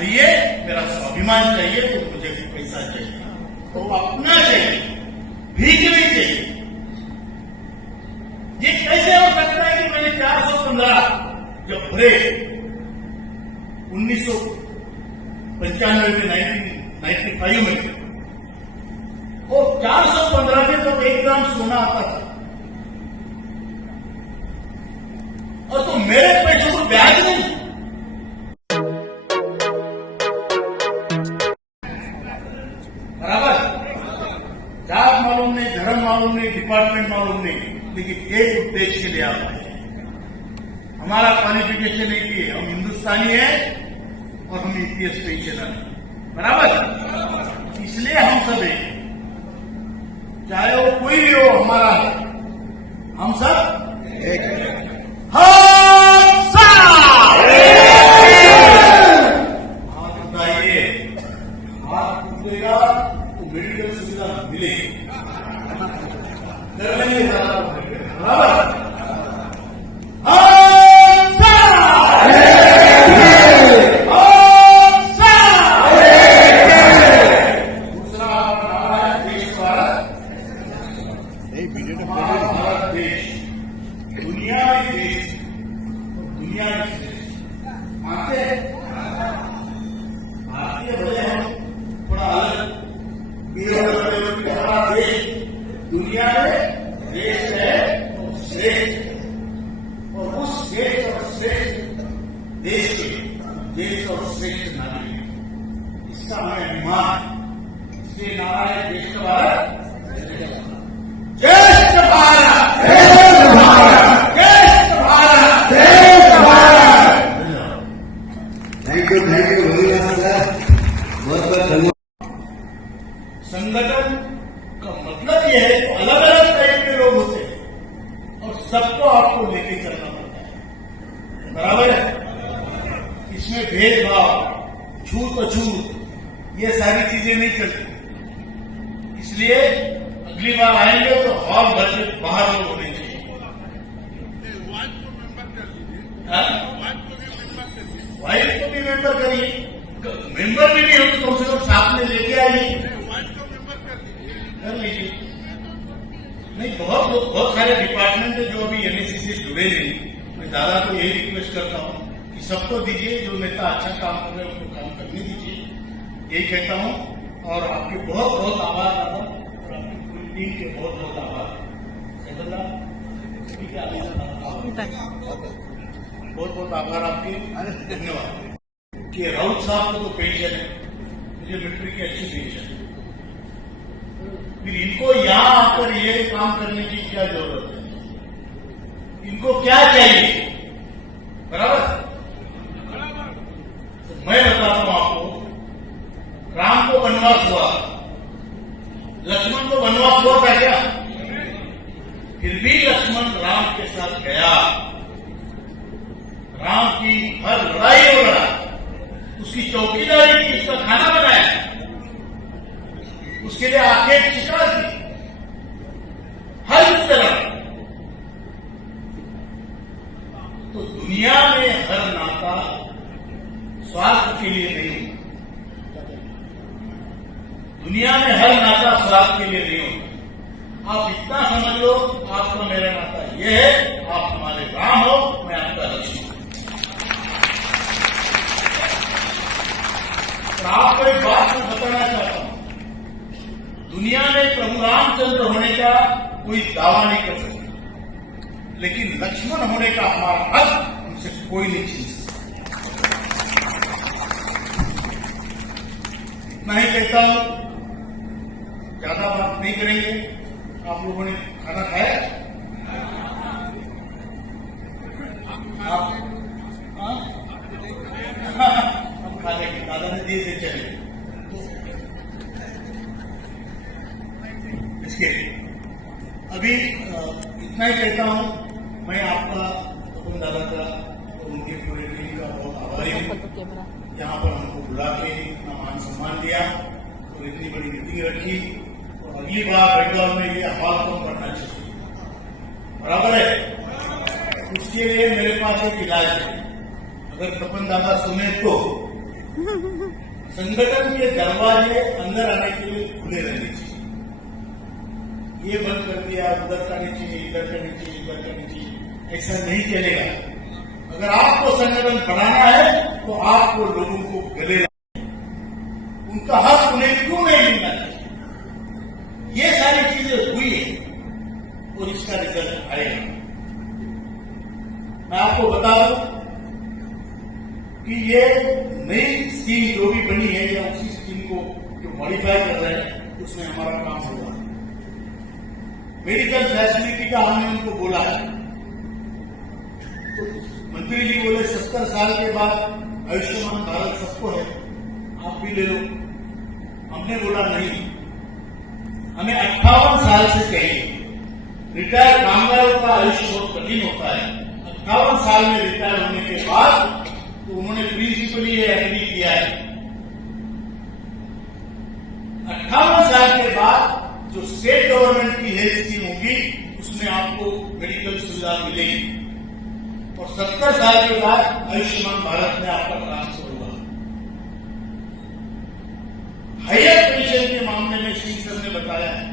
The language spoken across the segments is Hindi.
चाहिए, मेरा स्वाभिमान चाहिए, तो मुझे भी पैसा चाहिए, तो अपना चाहिए, भीख नहीं चाहिए। ये कैसे हो सकता है कि मैंने 415 जब भरे 1995 में 1995 में, वो 415 में तो 1 ग्राम सोना आता था, और तो मेरे पैसों को ब्याज नहीं। बराबर, जात मालूम नहीं, धर्म मालूम नहीं, डिपार्टमेंट मालूम नहीं, लेकिन एक उद्देश्य के लिए आप आए। हमारा क्वालिफिकेशन है कि हम हिंदुस्तानी हैं और हम ईपीएस पेंशनर हैं। बराबर, इसलिए हम सब एक, चाहे वो कोई भी हो, हमारा है, हम सब एक हैं। हाथ उठाइए, हाथ उठेगा तो मेडिकल सुविधा मिलेगी। बराबर, भारत देश दुनिया में देश, दुनिया में मानते हैं भारतीय भले हम थोड़ा अलग, हमारा देश दुनिया में देश है और श्रेष्ठ, और उस देश और श्रेष्ठ देश के देश और श्रेष्ठ नागरिक, इसका हमें अभिमान। इसलिए नारा है देश का भारत, श्रेष्ठ भारत, श्रेष्ठ भारत, श्रेष्ठ भारत, श्रेष्ठ भारत। थैंक यू धन्यवाद सर, बहुत बहुत धन्यवाद। संगठन का मतलब यह है कि अलग अलग टाइप के लोग होते हैं और सबको आपको लेके चलना पड़ता है। बराबर है, इसमें भेदभाव, छूत अछूत, ये सारी चीजें नहीं चलती। इसलिए अगली बार आएंगे तो हॉल भर के बाहर लोग होने चाहिए। वाइफ को भी मेंबर करिए, मेंबर भी नहीं हो तो कम से कम साथ में लेके आइए, कर लीजिए। नहीं, बहुत सारे डिपार्टमेंट है जो अभी एनएससी से जुड़े नहीं। मैं दादा को यही रिक्वेस्ट करता हूँ कि सबको दीजिए, जो नेता अच्छा काम कर रहे हैं उनको काम करने दीजिए, यही कहता हूँ। और आपके बहुत बहुत आभार दादा, और आपकी पूरी टीम के बहुत बहुत आभार। बहुत बहुत आभार आपके, धन्यवाद। कि राउत साहब को तो पेंशन है, मुझे मिलिट्री की अच्छी पेंशन है, फिर इनको यहां आकर ये काम करने की क्या जरूरत है? इनको क्या चाहिए? बराबर, तो मैं बताता हूं आपको, राम को वनवास हुआ, लक्ष्मण को वनवास हुआ था क्या? फिर भी लक्ष्मण राम के साथ गया, राम की हर लड़ाई हो लड़ा, उसकी चौकीदारी की, उसका खाना बनाया, उसके लिए आंखें शिकार की, हर तरह। तो दुनिया में हर नाता स्वार्थ के लिए नहीं होता, दुनिया में हर नाता स्वार्थ के लिए नहीं होता। आप इतना समझ लो, आपका मेरा नाता ये है, आप हमारे राम हो, मैं आपका लक्ष्मण। आपको एक बात मैं बताना चाहता हूं, दुनिया में प्रभु रामचंद्र होने का कोई दावा नहीं कर सकता, लेकिन लक्ष्मण होने का हमारा हक हमसे कोई नहीं छीन सकता। इतना ही कहता हूं, ज्यादा बात नहीं करेंगे। आप लोगों ने खाना खाया? आप हम खा लेंगे, दादा ने दिए थे, चले। इसके अभी इतना ही कहता हूं, मैं आपका, तपन दादा का और उनकी पूरी टीम का बहुत आभारी हूं। यहाँ पर हमको बुला के इतना मान सम्मान दिया और इतनी बड़ी मीटिंग रखी, और अगली बार बेंगलौर में ये हॉल को करना चाहिए। बराबर है, उसके लिए मेरे पास एक इलाज है, अगर तपन दादा सुने तो संगठन के दरवाजे अंदर आने के लिए खुले रहने चाहिए। ये बंद कर दिया, उधर करनी चाहिए, इधर करनी चाहिए, इधर करनी चाहिए, ऐसा नहीं चलेगा। अगर आपको संगठन बढ़ाना है तो आपको लोगों को गले उनका हक उन्हें क्यों नहीं मिलना चाहिए। ये सारी चीजें हुई है और इसका रिजल्ट आएगा। मैं आपको बता दूं कि ये नई स्कीम जो भी बनी है या उसी स्कीम को जो मॉडिफाई कर रहे हैं उसमें हमारा काम होगा। मेडिकल फैसिलिटी का हमने उनको बोला है तो मंत्री जी बोले 70 साल के बाद आयुष्मान भारत सबको है, आप भी ले लो। हमने बोला नहीं, हमें 58 साल से चाहिए। रिटायर्ड कामगारों का आयुष्य बहुत कठिन होता है। 58 साल में रिटायर होने के बाद तो उन्होंने प्रिंसिपली ये एग्री किया है 58 साल के बाद जो स्टेट गवर्नमेंट की हेल्थ स्कीम होगी उसमें आपको मेडिकल सुविधा मिलेगी और 70 साल के बाद आयुष्मान भारत में आपका ट्रांसफर होगा। हायर पेंशन के मामले में सिंह सर ने बताया है,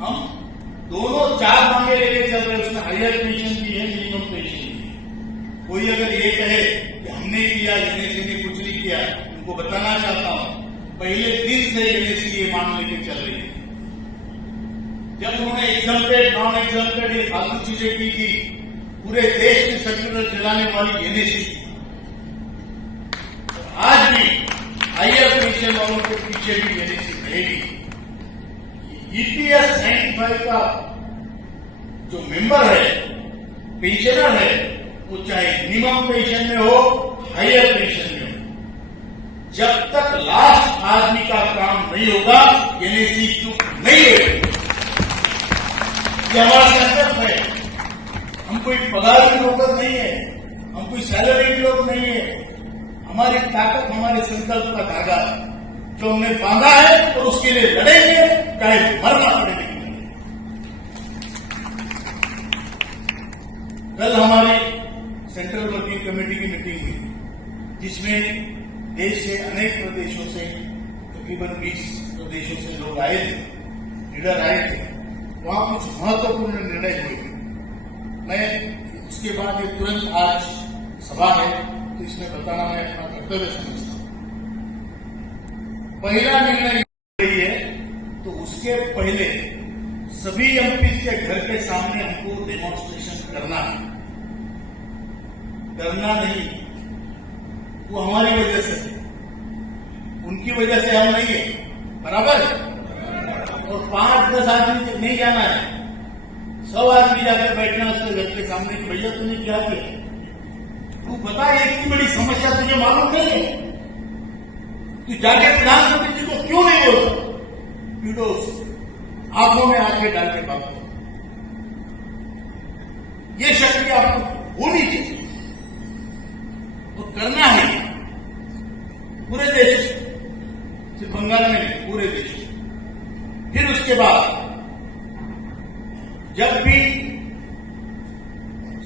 हम दोनों 4 मांगे लेके चल रहे हैं, उसमें हायर पेंशन भी है, मिनिमम पेंशन भी है। कोई अगर ये कहे कि हमने किया, एनएसी ने कुछ नहीं किया, उनको बताना चाहता हूं पहले दिन से एनएसी ये मांग लेके चल रही है। जब उन्होंने एग्जाम्पेड नॉन एग्जाम्पेड ये फालतू चीजें की थी, पूरे देश में सर्कुलर चलाने वाली एनएसी आज भी हायर पेंशन वालों के पीछे भी एनएसी रहेगी। ईपीएस 95 का जो मेंबर है, पेंशनर है, वो चाहे मिनिमम पेंशन में हो, हायर पेंशन में हो, जब तक लास्ट आदमी का काम नहीं होगा एनएसी चुप नहीं होगी। ये हमारा संकल्प है। हम कोई पगार की नौकर नहीं है, हम कोई सैलरी लोग नहीं है। हमारी ताकत हमारे संकल्प का धागा है जो हमने बांधा है और उसके लिए लड़ेंगे, चाहे मरना पड़े। कल हमारी सेंट्रल वर्किंग कमेटी की मीटिंग हुई जिसमें देश के अनेक प्रदेशों से तकरीबन 20 प्रदेशों से लोग आए थे, लीडर आए थे। वहां कुछ महत्वपूर्ण निर्णय हुए। मैं उसके बाद ये तुरंत आज सभा है तो इसमें बताना मैं अपना कर्तव्य समझता हूं। पहला निर्णय है तो उसके पहले सभी एमपी के घर के सामने हमको डेमोन्स्ट्रेशन करना है। करना नहीं, वो हमारी वजह से है, उनकी वजह से हम नहीं है, बराबर। और 5-10 आदमी नहीं जाना है, 100 आदमी जाकर बैठना उसके घर के सामने कि भैया तूने क्या किया, तू बता, ये इतनी बड़ी समस्या तुझे मालूम नहीं है, तू जाके प्रधानमंत्री जी को क्यों नहीं बोलता। पीडोस आंखों में आंखें डाल के बात करो। ये शक्ति आपको होनी चाहिए, तो करना है पूरे देश, सिर्फ बंगाल में नहीं, पूरे देश। फिर उसके बाद जब भी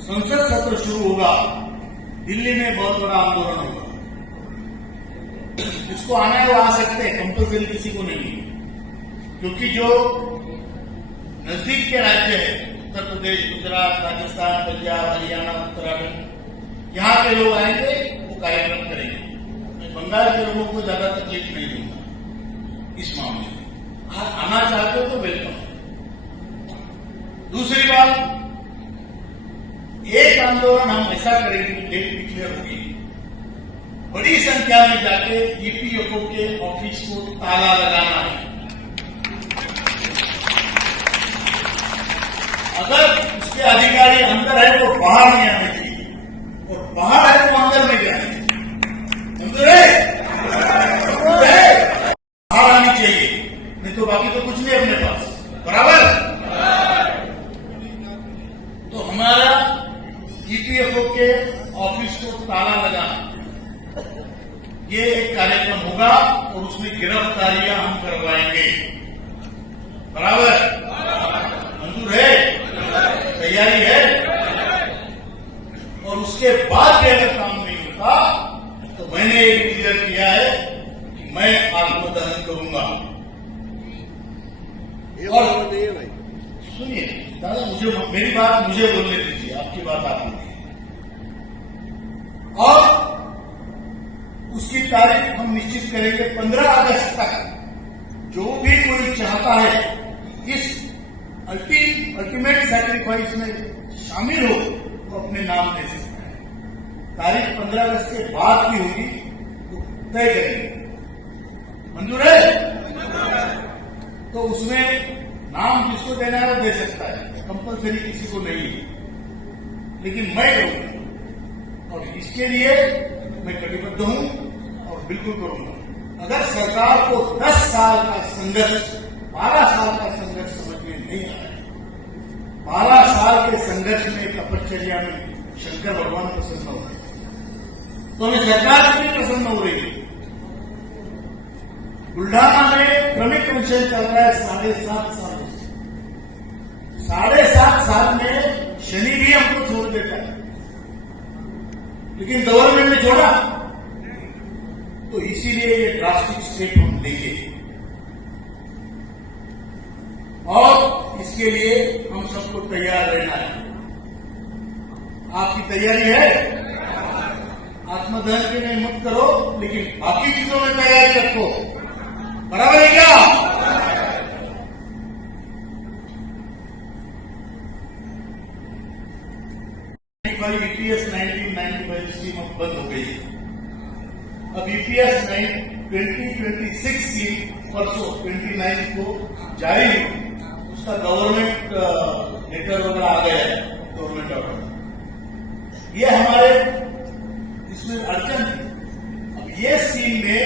संसद सत्र शुरू होगा, दिल्ली में बहुत बड़ा आंदोलन होगा। जिसको आना है वो आ सकते हैं, कंपल्सरी किसी को नहीं है, क्योंकि जो नजदीक के राज्य है, उत्तर प्रदेश, गुजरात, राजस्थान, पंजाब, हरियाणा, उत्तराखंड, यहां के लोग आएंगे, वो कार्यक्रम करेंगे। मैं बंगाल के लोगों को ज्यादा तकलीफ नहीं दूंगा इस मामले में। आप आना चाहते हो तो वेलकम। दूसरी बात, एक आंदोलन हम ऐसा करेंगे, डेट डिक्लेयर होगी, बड़ी संख्या में जाके ईपीएफओ के ऑफिस को ताला लगाना है। अगर उसके अधिकारी अंदर है तो बाहर नहीं आने चाहिए, और बाहर है तो अंदर नहीं जाने चाहिए। बाहर आनी चाहिए, नहीं तो बाकी तो कुछ नहीं अपने पास, बराबर। तो हमारा ईपीएफओ के ऑफिस को ताला लगाना, ये एक कार्यक्रम होगा और उसमें गिरफ्तारियां हम करवाएंगे, बराबर। मंजूर है, तैयारी है। और उसके बाद भी अगर काम नहीं होता तो मैंने ये क्लियर किया है कि मैं आत्मदहन करूंगा। और सुनिए दादा, मेरी बात मुझे बोलने दीजिए, आपकी बात आप बोलिए। और उसकी तारीख हम निश्चित करेंगे 15 अगस्त तक। जो भी कोई चाहता है इस अल्टीमेट सैक्रिफाइस में शामिल हो तो अपने नाम दे सकता है। तारीख 15 अगस्त के बाद की होगी तो तय करेंगे। मंजूर है? तो उसमें नाम जिसको देना है वो दे सकता है, कंपलसरी किसी को नहीं है, लेकिन मैं करूंगा और इसके लिए मैं कटिबद्ध हूं और बिल्कुल करूंगा। अगर सरकार को 10 साल का संघर्ष 12 साल का संघर्ष समझ में नहीं आया, 12 साल के संघर्ष में तपश्चर्या में शंकर भगवान प्रसन्न हो रहे, तो हमें सरकार क्यों प्रसन्न हो रही है? बुल्ढाना में क्रमिक मिशन चल रहा है 7.5 साल से। 7.5 साल में शनि भी हमको छोड़ देता है, लेकिन गवर्नमेंट ने छोड़ा, तो इसीलिए ये ड्रास्टिक स्टेप हम लेंगे। और इसके लिए हम सबको तैयार रहना है। आपकी तैयारी है? आत्मदहन के लिए मत करो, लेकिन बाकी चीजों में तैयारी रखो। बराबर है क्या? ईपीएस 1995 स्कीम अब बंद हो गई है। अब ईपीएस 2026 की परसों 29 को जारी हुई, उसका गवर्नमेंट लेटर वगैरह आ गया है, गवर्नमेंट ऑर्डर। ये हमारे इसमें अड़चन है। अब ये स्कीम में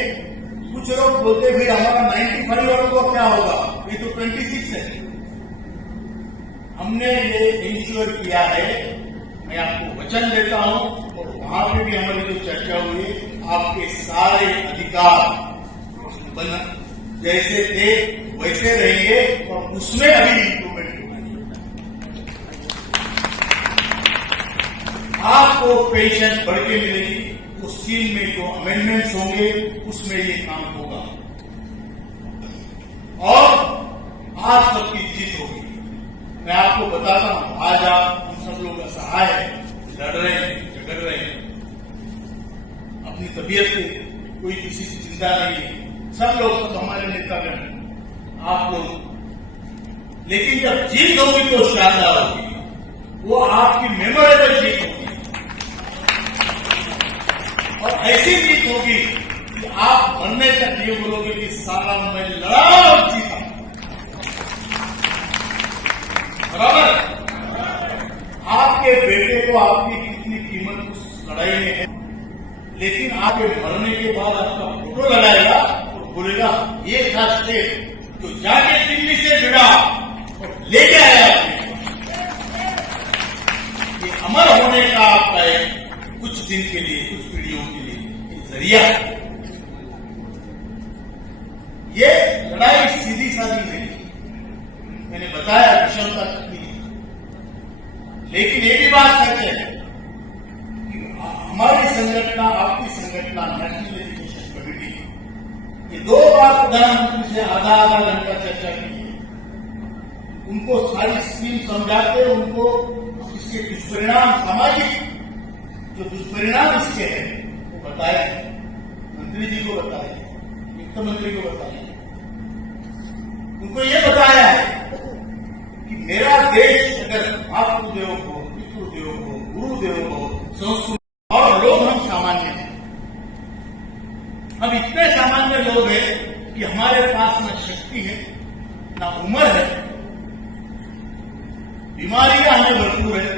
कुछ लोग बोलते भाई हमारा 95 वालों को क्या होगा, ये तो 26 है। हमने ये इंश्योर किया है, मैं आपको वचन देता हूं, और वहां पे भी हमारी जो चर्चा हुई, आपके सारे अधिकार जैसे थे वैसे रहेंगे और उसमें अभी इंप्रूवमेंट होगा। आपको पेंशन बढ़ के मिलेगी, उस स्कीम में जो अमेंडमेंट्स होंगे उसमें ये काम होगा और आज सबकी जीत होगी। मैं आपको बताता हूं, आज आप हम सब लोग असहाय हैं, लड़ रहे हैं, झगड़ रहे हैं, अपनी तबीयत से कोई किसी की चिंता नहीं है, सब लोग सब हमारे नेतागण, आप लोग। लेकिन जब जीत होगी तो शानदार होगी, वो आपकी मेमोरेबल जीत होगी और ऐसी जीत होगी कि आप मरने तक ये बोलोगे कि साला मैं लड़ा और जीता। बराबर? आपके बेटे को आपकी कितनी कीमत उस लड़ाई में है, लेकिन आपके मरने के बाद आपका फोटो लगाएगा और बोलेगा ये था स्टेट जो जाके दिल्ली से जुड़ा और लेके आया। ये अमर होने का आपका एक कुछ दिन के लिए, कुछ पीढ़ियों के लिए जरिया। ये लड़ाई सीधी साधी नहीं, मैंने बताया विषमता कितनी है, लेकिन ये भी बात सच है कि हमारी संगठना, आपकी संगठना, नेशनल एजुकेशन कमेटी, ये 2 बार प्रधानमंत्री से आधा घंटा चर्चा की है। उनको सारी स्कीम समझाते, उनको इसके दुष्परिणाम, सामाजिक जो दुष्परिणाम इसके हैं वो बताए, मंत्री जी को बताए, वित्त मंत्री को बताए, उनको ये बताया है कि मेरा देश अगर मातृदेव हो, पितृदेव हो, गुरुदेव हो, संस्कृत और लोग हम सामान्य हैं। हम इतने सामान्य लोग हैं कि हमारे पास न शक्ति है, न उम्र है, बीमारियां हमें भरपूर है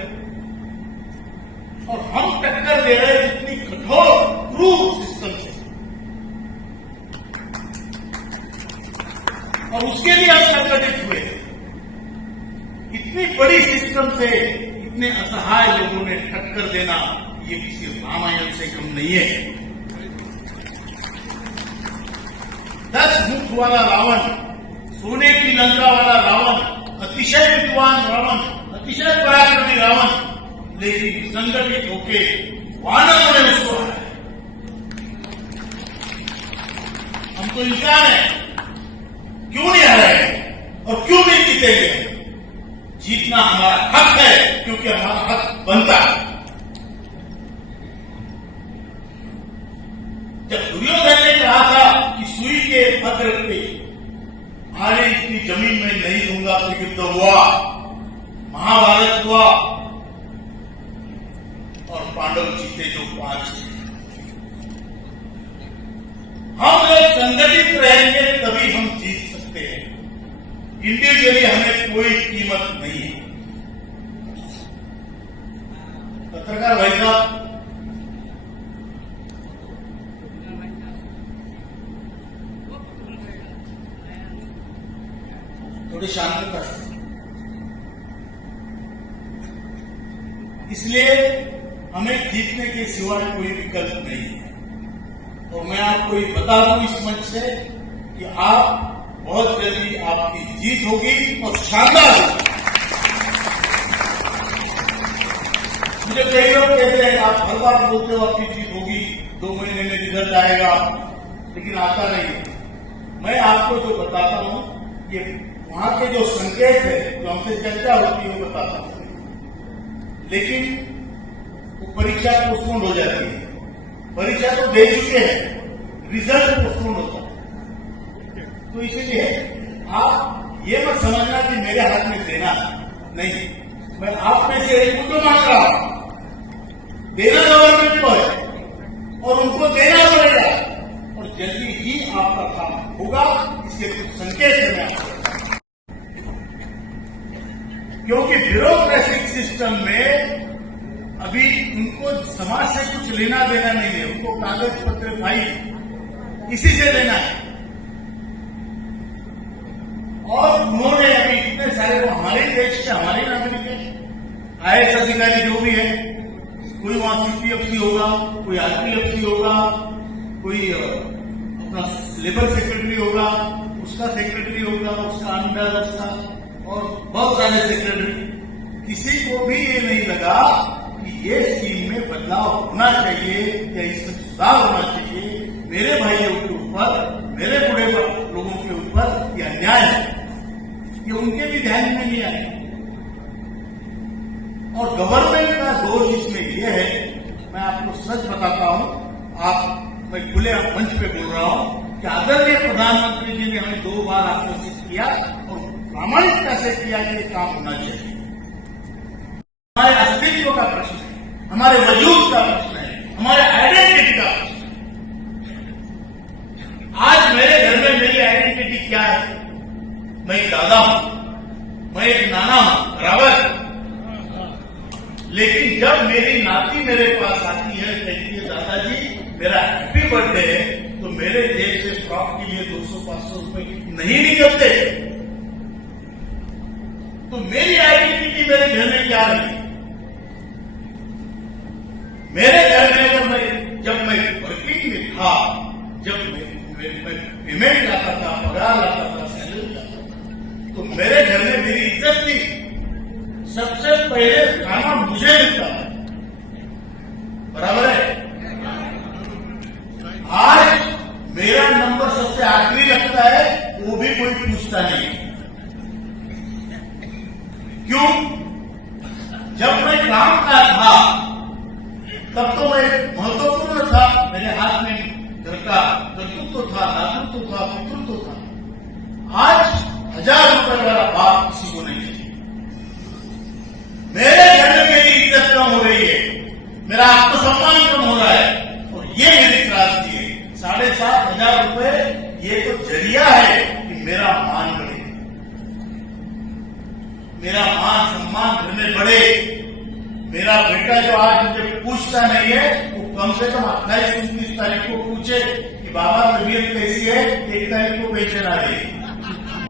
और हम टक्कर दे रहे हैं इतनी कठोर क्रूर सिस्टम से, और उसके लिए हम संगठित हुए। इतनी बड़ी सिस्टम से इतने असहाय लोगों ने टक्कर देना, ये किसी रामायण से कम नहीं है। 10 मुख वाला रावण, सोने की लंका वाला रावण, अतिशय विद्वान रावण, अतिशय पराक्रमी रावण, लेकिन संगठित होके वानरों ने उसको हराया। तो इंसान है, क्यों नहीं हारे और क्यों नहीं जीतेंगे? जीतना हमारा हक है, क्योंकि हमारा हक बनता है। जब दुर्योधन ने कहा था कि सुई के अग्र पे आने इतनी जमीन में नहीं दूंगा, तो युद्ध हुआ, महाभारत हुआ और पांडव जीते जो 5 थे। हम लोग संगठित रहेंगे तभी हम जीत सकते हैं। इंडिविजुअली हमें कोई कीमत नहीं है। पत्रकार भाई साहब, थोड़ी शांतता से, इसलिए हमें जीतने के सिवाय कोई विकल्प नहीं है। और मैं आपको ये बता दूं इस मंच से कि आप बहुत जल्दी आपकी जीत होगी और शानदार होगी। मुझे कई लोग कहते हैं आप हर बार बोलते हो आपकी जीत होगी, 2 महीने में रिजल्ट आएगा, लेकिन आता नहीं है। मैं आपको जो बताता हूं ये वहां के जो संकेत है, जो हमसे चर्चा होती है, वो बताता हूं। लेकिन वो परीक्षा पोस्टपोन हो जाती है। परीक्षा तो दे चुके हैं, रिजल्ट पोस्टपोन होता है। तो इसीलिए आप ये मत समझना कि मेरे हाथ में देना नहीं, मैं आप में से एक को मांग रहा हूं। देना गवर्नमेंट को है और उनको देना पड़ेगा और जल्दी ही आपका काम होगा। इसके कुछ संकेत है मैं आपको, क्योंकि ब्यूरोक्रेटिक सिस्टम में अभी उनको समाज से कुछ लेना देना नहीं है। उनको कागज पत्र फाइल इसी से लेना है। और उन्होंने अभी इतने सारे, वो हमारे देश के हमारे नागरिक हैं, आईएएस अधिकारी जो भी है, कोई वहां सीपीएफसी होगा, कोई आरपीएफसी होगा, कोई अपना लेबर सेक्रेटरी होगा, उसका सेक्रेटरी होगा, उसका अंडर, उसका और बहुत सारे सेक्रेटरी। किसी को भी ये नहीं लगा कि ये स्कीम में बदलाव होना चाहिए या इसमें सुधार होना चाहिए। मेरे भाइयों के ऊपर, मेरे बूढ़े लोगों के ऊपर यह अन्याय है, ये उनके भी ध्यान में नहीं आया। और गवर्नमेंट का दोष इसमें यह है, मैं आपको सच बताता हूं, मैं खुले मंच पे बोल रहा हूं कि आदरणीय प्रधानमंत्री जी ने हमें 2 बार आश्वासित किया और प्रामाणिकता से किया कि ये काम होना चाहिए। हमारे अस्तित्व का प्रश्न है, हमारे वजूद का प्रश्न है, हमारे आइडेंटिटी का प्रश्न है। आज मेरे घर में मेरी आइडेंटिटी क्या है? मैं एक दादा हूं, मैं एक नाना हूं, बराबर। लेकिन जब मेरी नाती मेरे पास आती है, कहती है दादाजी मेरा हैप्पी बर्थडे है, तो मेरे जेब से फ्रॉक के लिए 200-500 रुपए नहीं निकलते। तो मेरी आइडेंटिटी मेरे घर में क्या रही? मेरे घर में जब मैं वर्किंग में था, जब मैं पेमेंट लाता था, पगार लाता था, सैलरी लाता था, तो मेरे घर में मेरी इज्जत थी। सबसे पहले खाना मुझे मिलता था, बराबर है। आज मेरा नंबर सबसे आखिरी लगता है, वो भी कोई पूछता नहीं। क्यों? जब मैं काम का था तब तो मैं महत्वपूर्ण था, मेरे हाथ में घर का कर्तृत्व था, दातृत्व था, पितृत्व था। आज 1000 रुपए वाला बाप किसी को नहीं चाहिए। मेरे घर में मेरी इज्जत कम हो रही है, मेरा आत्मसम्मान कम हो रहा है, और ये मेरी त्रासदी है। 7,500 रुपए ये तो जरिया है कि मेरा मान बढ़े, मेरा मान सम्मान घर में बढ़े। मेरा बेटा जो आज मुझे पूछता नहीं है, वो कम से कम 28-29 तारीख को पूछे कि बाबा तबीयत कैसी है, 1 तारीख को पेंशन आ रही है।